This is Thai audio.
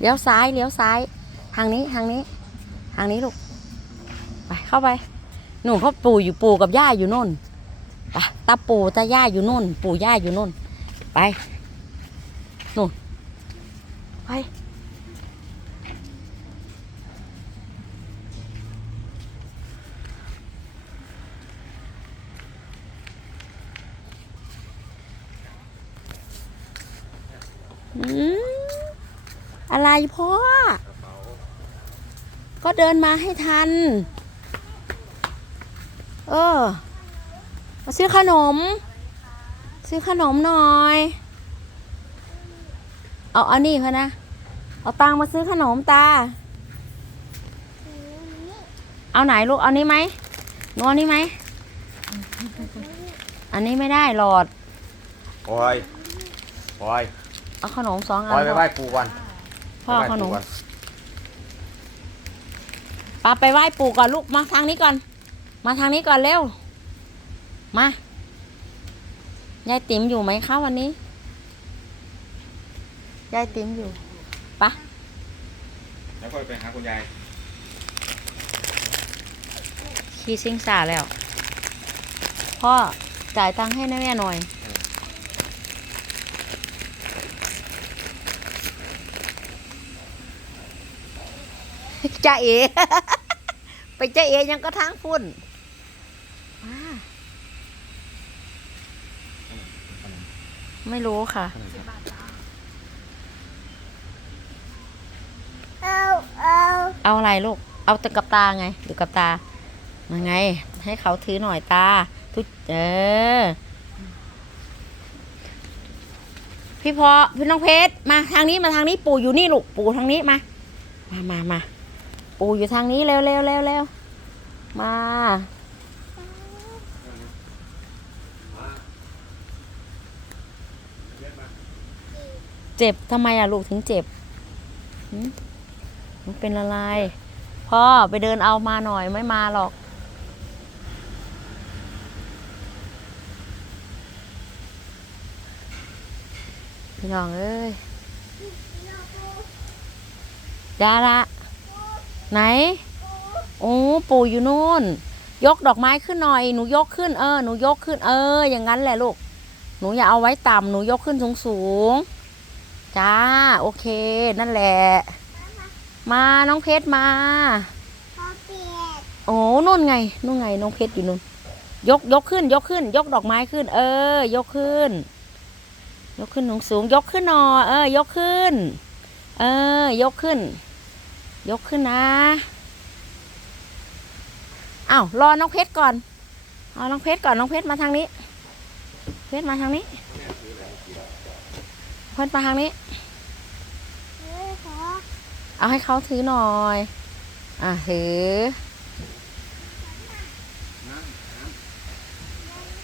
เลี้ยวซ้ายเลี้ยวซ้าย ทางนี้ทางนี้ ทางนี้ลูก ไปเข้าไป หนูเขาปู่อยู่ปู่กับย่าอยู่โน่นไปตาปู่ตาย่าอยู่โน่น ปู่ย่าอยู่โน่น ไปนู่นไปอืม อะไรพ่อ ก็เดินมาให้ทัน เออมาซื้อขนม ซื้อขนมหน่อย เอาอันนี้เขานะ เอาตังค์มาซื้อขนมตา เอาไหนลูก เอานี้ไหมหนูเอานี้ไหม อันนี้ไม่ได้หลอด โอ้ยโอ้ยเอาขนมสองอัโอ้นยไปไหว้ปู่ก่อน พ่อเอาไปขไหว้นปู่มก่อนปาไปไหว้ปู่ก่อนลูกมาทางนี้ก่อน มาทางนี้ก่อนเร็ว มายายติ๋มอยู่ไหมคะวันนี้ยายติ๋มอยู่ปะแล้วค่อยไปหาคุณยายขี่ซิงสาแล้ว พ่อจ่ายตังค์ให้นะแม่หน่อย จ้าเอ ไปจ้าเอยังก็ทางฝุ่นไม่รู้ค่ะเอาเอาเอาอะไรลูก เอาต่กับตาไงหรือกับตามาไง ให้เขาถือหน่อยตา ทุกเออ พี่พอพี่น้องเพชรมาทางนี้มาทางนี้ปู่อยู่นี่ลูกปู่ทางนี้มา มามามา ปู่อยู่ทางนี้เร็วเร็วเร็วเร็วมา เจ็บทำไมอะลูกถึงเจ็บมมันเป็นอะไรพ่อไปเดินเอามาหน่อยไม่มาหรอก พี่น้องเอ้ยดาละ ไหน โอ้ปู่อยู่นู่น ยกดอกไม้ขึ้นหน่อย หนูยกขึ้นเออ หนูยกขึ้นเออ อย่างนั้นแหละลูก หนูอย่าเอาไว้ต่ำหนูยกขึ้นสูงสูงๆจ้า โอเค นั่นแหละ มาน้องเพชรมาพอเปียกโอ้นู่นไง นู่นไง น้องเพชรอยู่นู่น ยกยกขึ้น ยกขึ้น ยกดอกไม้ขึ้น เออ ยกขึ้น ยกขึ้นสูงสูงๆยกขึ้นหนอ เออ ยกขึ้น เออ ยกขึ้น ยกขึ้นนะอ้าวรอน้องเพชรก่อนเอาน้องเพชรก่อนน้องเพชรมาทางนี้ เพชรมาทางนี้ เพชรมาทางนี้เฮ้ยขอเอาให้เขาถือหน่อย อะถือ